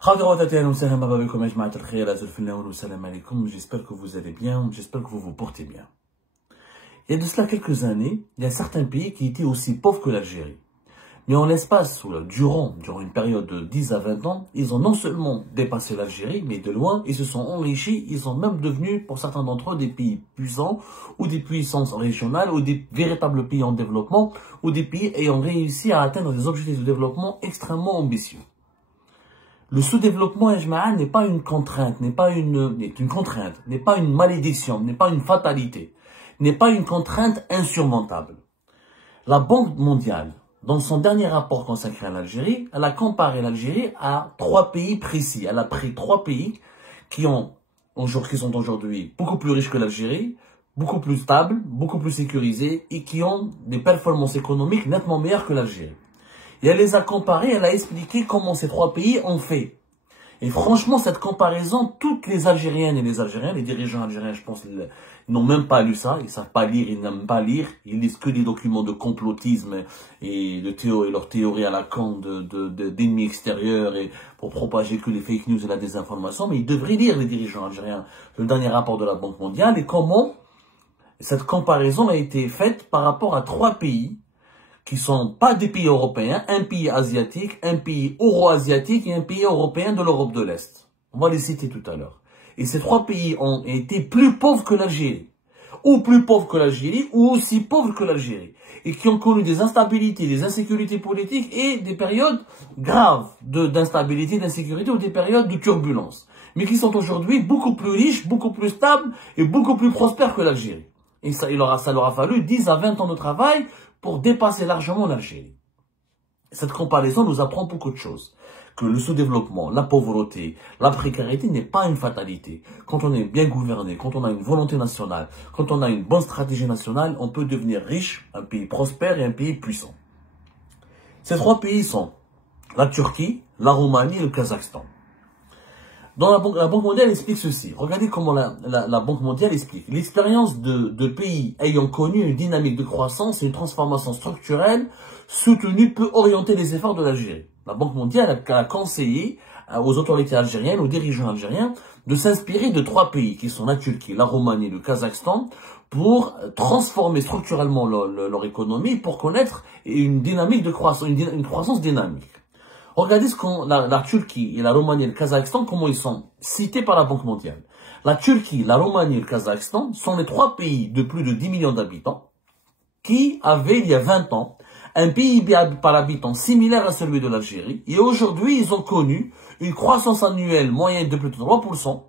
J'espère que vous allez bien, j'espère que vous vous portez bien. Il y a de cela quelques années, il y a certains pays qui étaient aussi pauvres que l'Algérie. Mais en l'espace, durant une période de 10 à 20 ans, ils ont non seulement dépassé l'Algérie, mais de loin, ils se sont enrichis, ils sont même devenus, pour certains d'entre eux, des pays puissants, ou des puissances régionales, ou des véritables pays en développement, ou des pays ayant réussi à atteindre des objectifs de développement extrêmement ambitieux. Le sous-développement n'est pas une contrainte, n'est pas une malédiction, n'est pas une fatalité, n'est pas une contrainte insurmontable. La Banque mondiale, dans son dernier rapport consacré à l'Algérie, elle a comparé l'Algérie à 3 pays précis. Elle a pris 3 pays qui sont aujourd'hui beaucoup plus riches que l'Algérie, beaucoup plus stables, beaucoup plus sécurisés et qui ont des performances économiques nettement meilleures que l'Algérie. Et elle les a comparés, elle a expliqué comment ces 3 pays ont fait. Et franchement, cette comparaison, toutes les Algériennes et les Algériens, les dirigeants algériens, je pense, ils n'ont même pas lu ça, ils savent pas lire, ils n'aiment pas lire, ils lisent que des documents de complotisme et leur théorie à la con d'ennemis extérieurs et pour propager que les fake news et la désinformation, mais ils devraient lire, les dirigeants algériens, le dernier rapport de la Banque mondiale et comment cette comparaison a été faite par rapport à 3 pays qui sont pas des pays européens, un pays asiatique, un pays euro-asiatique et un pays européen de l'Europe de l'Est. On va les citer tout à l'heure. Et ces 3 pays ont été plus pauvres que l'Algérie, ou plus pauvres que l'Algérie, ou aussi pauvres que l'Algérie, et qui ont connu des instabilités, des insécurités politiques et des périodes graves d'instabilité, d'insécurité ou des périodes de turbulence, mais qui sont aujourd'hui beaucoup plus riches, beaucoup plus stables et beaucoup plus prospères que l'Algérie. Et ça leur a fallu 10 à 20 ans de travail pour dépasser largement l'Algérie. Cette comparaison nous apprend beaucoup de choses. Que le sous-développement, la pauvreté, la précarité n'est pas une fatalité. Quand on est bien gouverné, quand on a une volonté nationale, quand on a une bonne stratégie nationale, on peut devenir riche, un pays prospère et un pays puissant. Ces 3 pays sont la Turquie, la Roumanie et le Kazakhstan. Dans la Banque mondiale explique ceci. Regardez comment la Banque mondiale explique. L'expérience de pays ayant connu une dynamique de croissance et une transformation structurelle soutenue peut orienter les efforts de l'Algérie. La Banque mondiale a conseillé aux autorités algériennes, aux dirigeants algériens, de s'inspirer de 3 pays qui sont la Turquie, la Roumanie et le Kazakhstan pour transformer structurellement leur économie pour connaître une dynamique de croissance, une croissance dynamique. Regardez la Turquie et la Roumanie et le Kazakhstan, comment ils sont cités par la Banque mondiale. La Turquie, la Roumanie et le Kazakhstan sont les 3 pays de plus de 10 millions d'habitants qui avaient, il y a 20 ans, un PIB par habitant similaire à celui de l'Algérie. Et aujourd'hui, ils ont connu une croissance annuelle moyenne de plus de 3%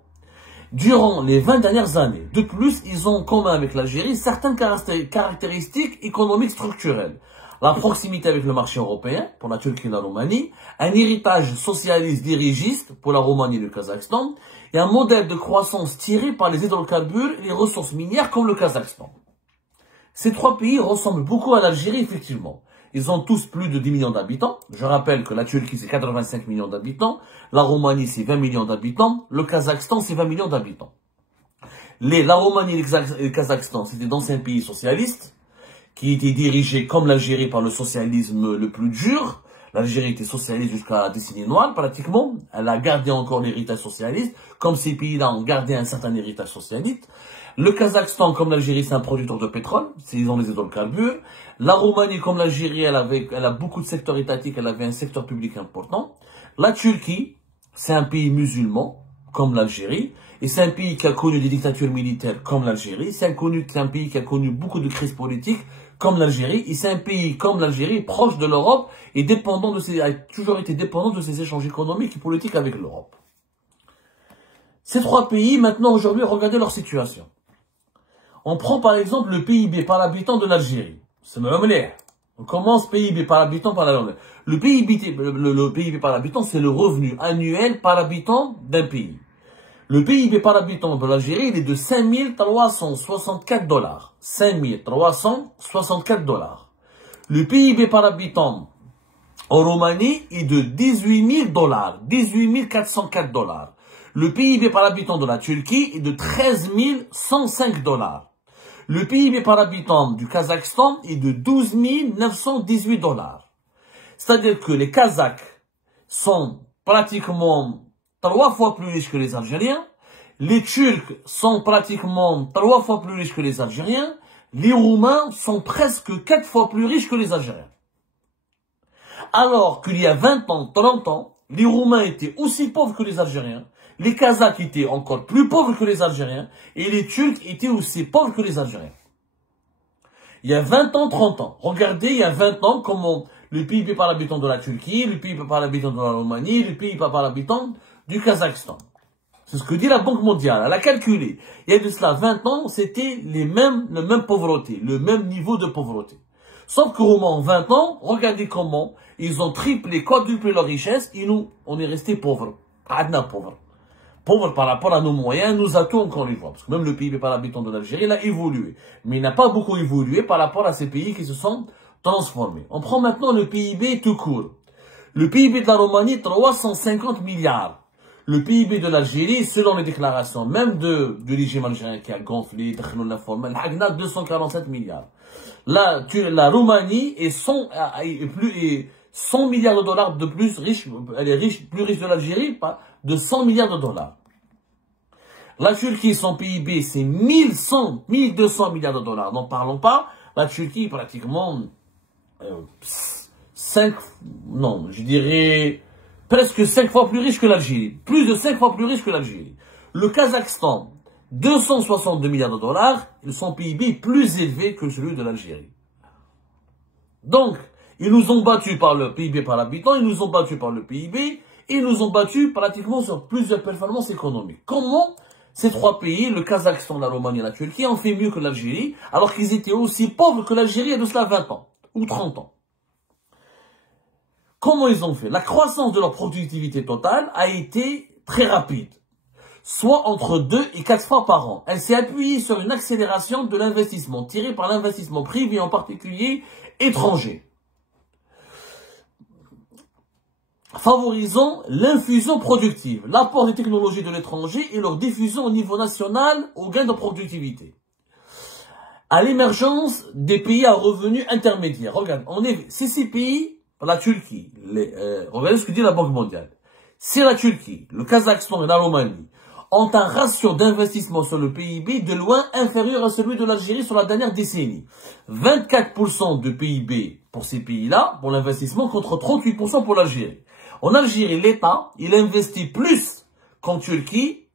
durant les 20 dernières années. De plus, ils ont en commun avec l'Algérie certaines caractéristiques économiques structurelles. La proximité avec le marché européen pour la Turquie et la Roumanie, un héritage socialiste dirigiste pour la Roumanie et le Kazakhstan, et un modèle de croissance tiré par les hydrocarbures et les ressources minières comme le Kazakhstan. Ces 3 pays ressemblent beaucoup à l'Algérie, effectivement. Ils ont tous plus de 10 millions d'habitants. Je rappelle que la Turquie, c'est 85 millions d'habitants. La Roumanie, c'est 20 millions d'habitants. Le Kazakhstan, c'est 20 millions d'habitants. La Roumanie et le Kazakhstan, c'était d'anciens pays socialistes qui étaient dirigés comme l'Algérie par le socialisme le plus dur. L'Algérie était socialiste jusqu'à la décennie noire, pratiquement. Elle a gardé encore l'héritage socialiste, comme ces pays-là ont gardé un certain héritage socialiste. Le Kazakhstan, comme l'Algérie, c'est un producteur de pétrole. Ils ont les hydrocarbures. La Roumanie, comme l'Algérie, elle a beaucoup de secteurs étatiques. Elle avait un secteur public important. La Turquie, c'est un pays musulman, comme l'Algérie. Et c'est un pays qui a connu des dictatures militaires, comme l'Algérie. C'est un pays qui a connu beaucoup de crises politiques, comme l'Algérie. Et c'est un pays, comme l'Algérie, proche de l'Europe et a toujours été dépendant de ses échanges économiques et politiques avec l'Europe. Ces 3 pays, maintenant, aujourd'hui, regardez leur situation. On prend par exemple le PIB par habitant de l'Algérie. C'est même. On commence PIB par habitant par l'Algérie. Le PIB par habitant, c'est le revenu annuel par habitant d'un pays. Le PIB par habitant de l'Algérie, il est de 5364 dollars. 5364 dollars. Le PIB par habitant en Roumanie est de 18 000 dollars. 18 404 dollars. Le PIB par habitant de la Turquie est de 13 105 dollars. Le PIB par habitant du Kazakhstan est de 12 918 dollars. C'est-à-dire que les Kazakhs sont pratiquement 3 fois plus riches que les Algériens. Les Turcs sont pratiquement 3 fois plus riches que les Algériens. Les Roumains sont presque 4 fois plus riches que les Algériens. Alors qu'il y a 20 ans, 30 ans, les Roumains étaient aussi pauvres que les Algériens. Les Kazakhs étaient encore plus pauvres que les Algériens. Et les Turcs étaient aussi pauvres que les Algériens. Il y a 20 ans, 30 ans. Regardez, il y a 20 ans, comment le PIB par habitant de la Turquie, le PIB par habitant de la Roumanie, le PIB par habitant du Kazakhstan. C'est ce que dit la Banque mondiale. Elle a calculé. Il y a de cela 20 ans, c'était la même pauvreté, le même niveau de pauvreté. Sauf qu'au moins en 20 ans, regardez comment ils ont triplé, quadruplé leur richesse et nous, on est resté pauvres. Pauvres. Pauvres par rapport à nos moyens, nos atouts encore une fois. Parce que même le PIB par habitant de l'Algérie, il a évolué. Mais il n'a pas beaucoup évolué par rapport à ces pays qui se sont transformés. On prend maintenant le PIB tout court. Le PIB de la Roumanie, 350 milliards. Le PIB de l'Algérie, selon les déclarations même du régime algérien qui a gonflé, l'informel, 247 milliards. La Roumanie est 100 milliards de dollars de plus riche, elle est plus riche de l'Algérie, de 100 milliards de dollars. La Turquie, son PIB, c'est 1200 milliards de dollars. N'en parlons pas. La Turquie, pratiquement, je dirais, presque 5 fois plus riche que l'Algérie. Plus de 5 fois plus riche que l'Algérie. Le Kazakhstan, 262 milliards de dollars. Son PIB est plus élevé que celui de l'Algérie. Donc, ils nous ont battus par le PIB par habitant, ils nous ont battus par le PIB, et ils nous ont battus pratiquement sur plusieurs performances économiques. Comment ces trois pays, le Kazakhstan, la Roumanie et la Turquie, ont fait mieux que l'Algérie, alors qu'ils étaient aussi pauvres que l'Algérie il y a de cela 20 ans, ou 30 ans? Comment ils ont fait? La croissance de leur productivité totale a été très rapide, soit entre 2 et 4 fois par an. Elle s'est appuyée sur une accélération de l'investissement, tirée par l'investissement privé, en particulier étranger, favorisant l'infusion productive, l'apport des technologies de l'étranger et leur diffusion au niveau national au gain de productivité. À l'émergence des pays à revenus intermédiaires. Regarde, c'est ces pays, la Turquie, regardez ce que dit la Banque mondiale. C'est la Turquie, le Kazakhstan et la Roumanie ont un ratio d'investissement sur le PIB de loin inférieur à celui de l'Algérie sur la dernière décennie. 24% de PIB pour ces pays-là, pour l'investissement, contre 38% pour l'Algérie. En Algérie, l'État, il investit plus qu'en Turquie,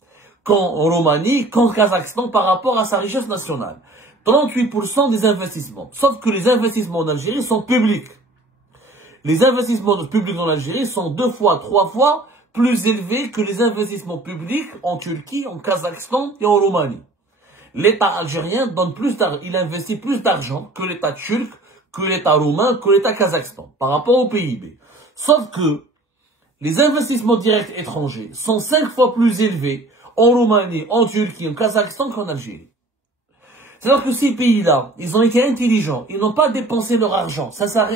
qu'en Roumanie, qu'en Kazakhstan par rapport à sa richesse nationale. 38% des investissements. Sauf que les investissements en Algérie sont publics. Les investissements publics en Algérie sont 2 fois, 3 fois plus élevés que les investissements publics en Turquie, en Kazakhstan et en Roumanie. L'État algérien il investit plus d'argent que l'État turc, que l'État roumain, que l'État kazakhstan, par rapport au PIB. Sauf que les investissements directs étrangers sont 5 fois plus élevés en Roumanie, en Turquie, en Kazakhstan qu'en Algérie. C'est-à-dire que ces pays-là, ils ont été intelligents, ils n'ont pas dépensé leur argent.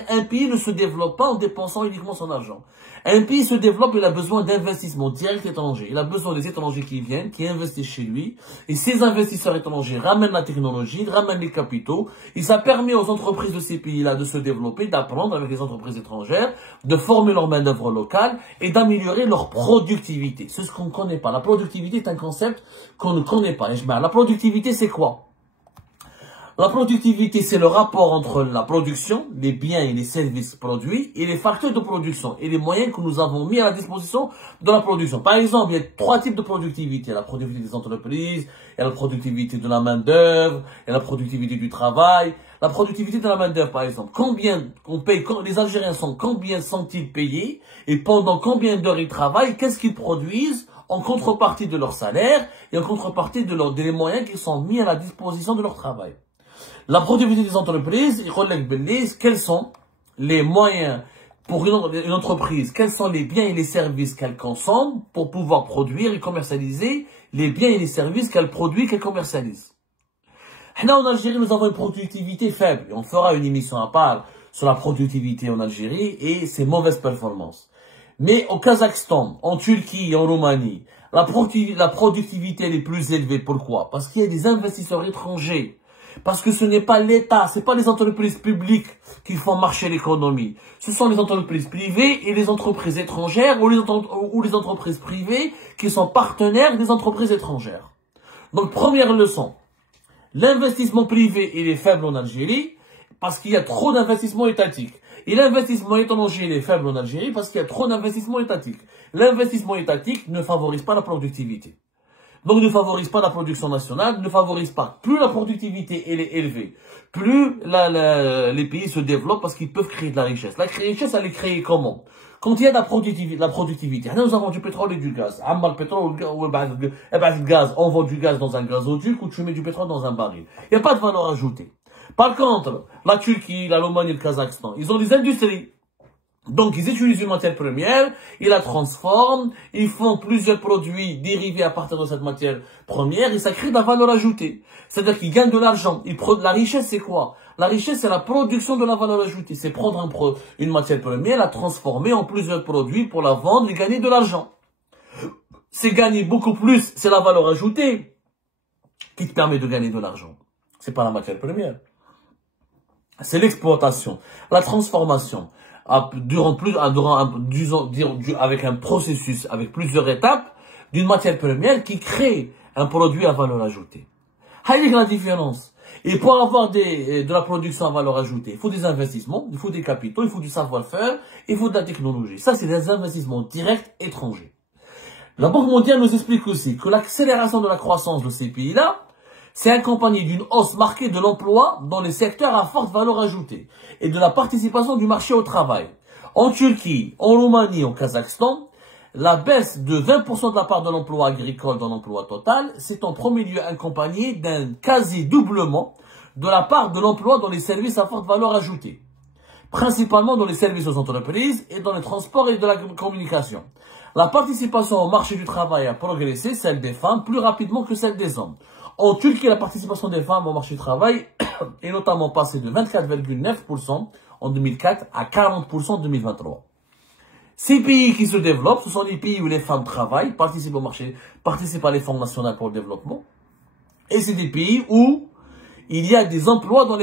Un pays ne se développe pas en dépensant uniquement son argent. Un pays se développe, il a besoin d'investissements directs étrangers. Il a besoin des étrangers qui viennent, qui investissent chez lui. Et ces investisseurs étrangers ramènent la technologie, ramènent les capitaux. Et ça permet aux entreprises de ces pays-là de se développer, d'apprendre avec les entreprises étrangères, de former leur main-d'œuvre locale et d'améliorer leur productivité. C'est ce qu'on ne connaît pas. La productivité est un concept qu'on ne connaît pas. La productivité, c'est quoi? La productivité, c'est le rapport entre la production, les biens et les services produits, et les facteurs de production, et les moyens que nous avons mis à la disposition de la production. Par exemple, il y a 3 types de productivité. La productivité des entreprises, il y a la productivité de la main-d'œuvre, il y a la productivité du travail. La productivité de la main-d'œuvre, par exemple. Combien les Algériens combien sont-ils payés, et pendant combien d'heures ils travaillent, qu'est-ce qu'ils produisent en contrepartie de leur salaire, et en contrepartie des moyens qui sont mis à la disposition de leur travail. La productivité des entreprises, quels sont les moyens pour une entreprise, quels sont les biens et les services qu'elle consomme pour pouvoir produire et commercialiser les biens et les services qu'elle produit, qu'elle commercialise. Là, en Algérie, nous avons une productivité faible. Et on fera une émission à part sur la productivité en Algérie et ses mauvaises performances. Mais au Kazakhstan, en Turquie et en Roumanie, la productivité elle est plus élevée. Pourquoi? Parce qu'il y a des investisseurs étrangers Parce que ce n'est pas l'État, ce n'est pas les entreprises publiques qui font marcher l'économie. Ce sont les entreprises privées et les entreprises étrangères ou les entreprises privées qui sont partenaires des entreprises étrangères. Donc, première leçon, l'investissement privé, il est faible en Algérie parce qu'il y a trop d'investissement étatique. Et l'investissement étranger, il est faible en Algérie parce qu'il y a trop d'investissement étatique. L'investissement étatique ne favorise pas la productivité. Donc, ne favorise pas la production nationale, ne favorise pas. Plus la productivité elle est élevée, plus les pays se développent parce qu'ils peuvent créer de la richesse. La richesse, elle est créée comment? Quand il y a de la productivité. Nous avons du pétrole et du gaz. Le pétrole, le gaz, on vend du gaz dans un gazoduc ou tu mets du pétrole dans un baril. Il n'y a pas de valeur ajoutée. Par contre, la Turquie, l'Allemagne et le Kazakhstan, ils ont des industries. Donc, ils utilisent une matière première, ils la transforment, ils font plusieurs produits dérivés à partir de cette matière première et ça crée de la valeur ajoutée. C'est-à-dire qu'ils gagnent de l'argent. La richesse, c'est quoi? La richesse, c'est la production de la valeur ajoutée. C'est prendre une matière première, la transformer en plusieurs produits pour la vendre et gagner de l'argent. C'est gagner beaucoup plus, c'est la valeur ajoutée qui te permet de gagner de l'argent. C'est pas la matière première. C'est l'exploitation, la transformation. Avec un processus, avec plusieurs étapes, d'une matière première qui crée un produit à valeur ajoutée. C'est la différence. Et pour avoir de la production à valeur ajoutée, il faut des investissements, il faut des capitaux, il faut du savoir-faire, il faut de la technologie. Ça, c'est des investissements directs étrangers. La Banque mondiale nous explique aussi que l'accélération de la croissance de ces pays-là, c'est accompagné d'une hausse marquée de l'emploi dans les secteurs à forte valeur ajoutée et de la participation du marché au travail. En Turquie, en Roumanie, au Kazakhstan, la baisse de 20% de la part de l'emploi agricole dans l'emploi total, c'est en premier lieu accompagné d'un quasi-doublement de la part de l'emploi dans les services à forte valeur ajoutée, principalement dans les services aux entreprises et dans les transports et de la communication. La participation au marché du travail a progressé, celle des femmes, plus rapidement que celle des hommes. En Turquie, la participation des femmes au marché du travail est notamment passée de 24,9% en 2004 à 40% en 2023. Ces pays qui se développent, ce sont les pays où les femmes travaillent, participent au marché, participent à l'effort national pour le développement. Et c'est des pays où il y a des emplois dans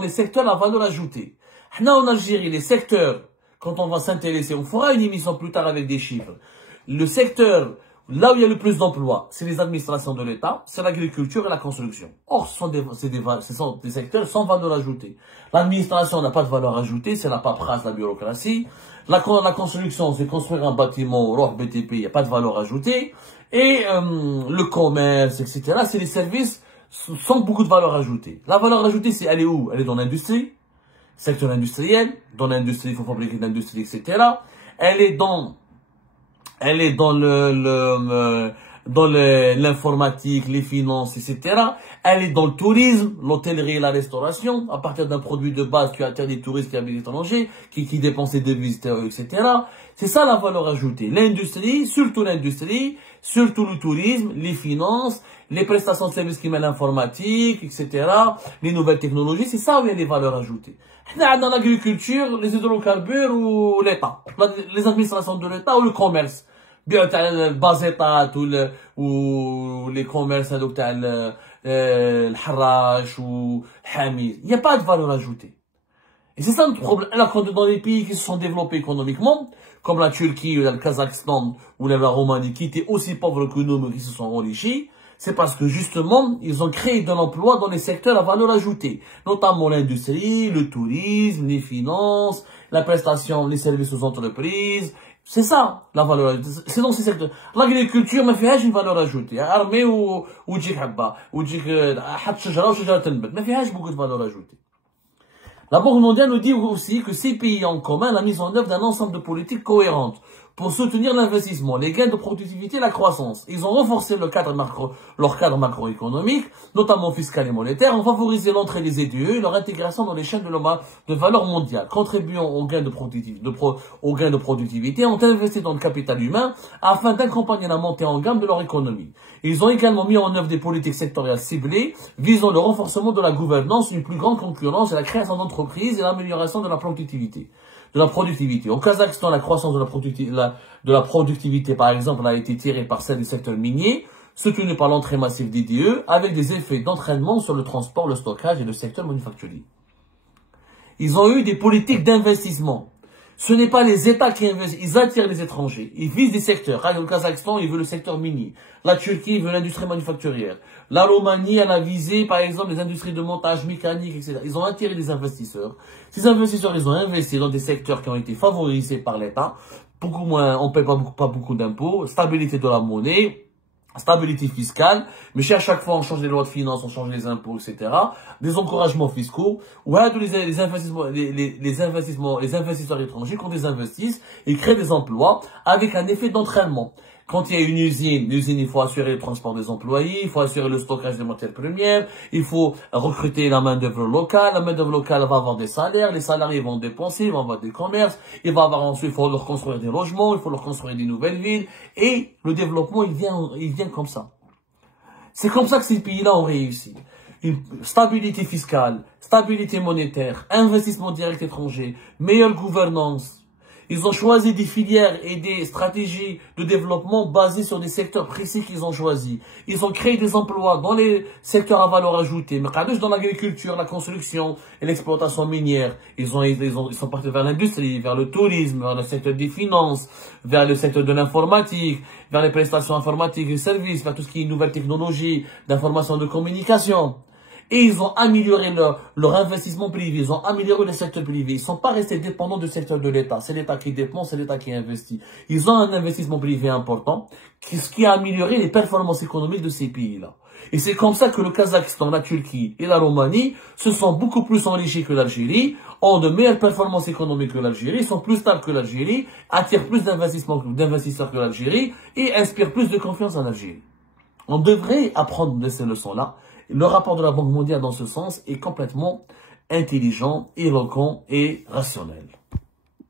les secteurs à valeur ajoutée. Là, en Algérie, les secteurs, quand on va s'intéresser, on fera une émission plus tard avec des chiffres. Le secteur, là où il y a le plus d'emplois, c'est les administrations de l'État, c'est l'agriculture et la construction. Or, ce sont des secteurs sans valeur ajoutée. L'administration n'a pas de valeur ajoutée, c'est la paperasse, la bureaucratie. La construction, c'est construire un bâtiment, BTP, il n'y a pas de valeur ajoutée. Et le commerce, etc., c'est des services sans beaucoup de valeur ajoutée. La valeur ajoutée, elle est où? Elle est dans l'industrie, secteur industriel. Dans l'industrie, il faut fabriquer de l'industrie, etc. Elle est dans l'informatique, les finances, etc. Elle est dans le tourisme, l'hôtellerie et la restauration. À partir d'un produit de base, tu attires des touristes qui habitent à l'étranger, qui dépensent des devises, etc. C'est ça la valeur ajoutée. L'industrie, surtout le tourisme, les finances, les prestations de services qui mènent l'informatique, etc. Les nouvelles technologies, c'est ça où il y a les valeurs ajoutées. Dans l'agriculture, les hydrocarbures ou l'État, les administrations de l'État ou le commerce. Bien, le bazetat ou les commerces le harrach ou hamid. Il n'y a pas de valeur ajoutée. Et c'est ça le problème. Là, quand dans les pays qui se sont développés économiquement, comme la Turquie ou le Kazakhstan ou la Roumanie, qui étaient aussi pauvres que nous, mais qui se sont enrichis, c'est parce que justement, ils ont créé de l'emploi dans les secteurs à valeur ajoutée, notamment l'industrie, le tourisme, les finances, la prestation, les services aux entreprises. C'est ça, la valeur ajoutée. C'est dans ces secteurs. L'agriculture, ما فيهاش une valeur ajoutée. Armée ou تجيك حبة, ou تجيك حط شجرة وشجرة تنبت. ما فيهاش beaucoup de valeur ajoutée. La Banque mondiale nous dit aussi que ces pays ont en commun la mise en œuvre d'un ensemble de politiques cohérentes pour soutenir l'investissement, les gains de productivité et la croissance. Ils ont renforcé leur cadre macroéconomique, notamment fiscal et monétaire, ont favorisé l'entrée des ETE et leur intégration dans les chaînes de valeur mondiale, contribuant aux gains de productivité, ont investi dans le capital humain afin d'accompagner la montée en gamme de leur économie. Ils ont également mis en œuvre des politiques sectorielles ciblées visant le renforcement de la gouvernance, une plus grande concurrence et la création d'entreprises et l'amélioration de la productivité. Au Kazakhstan, la croissance de la productivité, par exemple, a été tirée par celle du secteur minier, soutenu par l'entrée massive d'IDE, avec des effets d'entraînement sur le transport, le stockage et le secteur manufacturier. Ils ont eu des politiques d'investissement. Ce n'est pas les États qui investissent, ils attirent les étrangers. Ils visent des secteurs. Le Kazakhstan, il veut le secteur minier. La Turquie, il veut l'industrie manufacturière. La Roumanie, elle a visé, par exemple, les industries de montage mécanique, etc. Ils ont attiré des investisseurs. Ces investisseurs, ils ont investi dans des secteurs qui ont été favorisés par l'État. Beaucoup moins, on paie pas beaucoup d'impôts. Stabilité de la monnaie. Stabilité fiscale, mais à chaque fois on change les lois de finances, on change les impôts, etc. Des encouragements fiscaux, ou les investisseurs étrangers quand ils investissent, ils créent des emplois avec un effet d'entraînement. Quand il y a une usine, il faut assurer le transport des employés, il faut assurer le stockage des matières premières, il faut recruter la main-d'œuvre locale. La main-d'œuvre locale va avoir des salaires, les salariés vont dépenser, ils vont avoir des commerces, il faut leur construire des logements, il faut leur construire des nouvelles villes, et le développement, il vient comme ça. C'est comme ça que ces pays-là ont réussi. Une stabilité fiscale, stabilité monétaire, investissement direct étranger, meilleure gouvernance. Ils ont choisi des filières et des stratégies de développement basées sur des secteurs précis qu'ils ont choisis. Ils ont créé des emplois dans les secteurs à valeur ajoutée, mais dans l'agriculture, la construction et l'exploitation minière. Ils sont partis vers l'industrie, vers le tourisme, vers le secteur des finances, vers le secteur de l'informatique, vers les prestations informatiques et services, vers tout ce qui est nouvelles technologies, d'information, de communication. Et ils ont amélioré leur investissement privé, ils ont amélioré le secteur privé. Ils ne sont pas restés dépendants du secteur de l'État. C'est l'État qui dépense, c'est l'État qui investit. Ils ont un investissement privé important, ce qui a amélioré les performances économiques de ces pays-là. Et c'est comme ça que le Kazakhstan, la Turquie et la Roumanie se sont beaucoup plus enrichis que l'Algérie, ont de meilleures performances économiques que l'Algérie, sont plus stables que l'Algérie, attirent plus d'investisseurs que l'Algérie et inspirent plus de confiance en Algérie. On devrait apprendre de ces leçons-là. Le rapport de la Banque mondiale dans ce sens est complètement intelligent, éloquent et rationnel.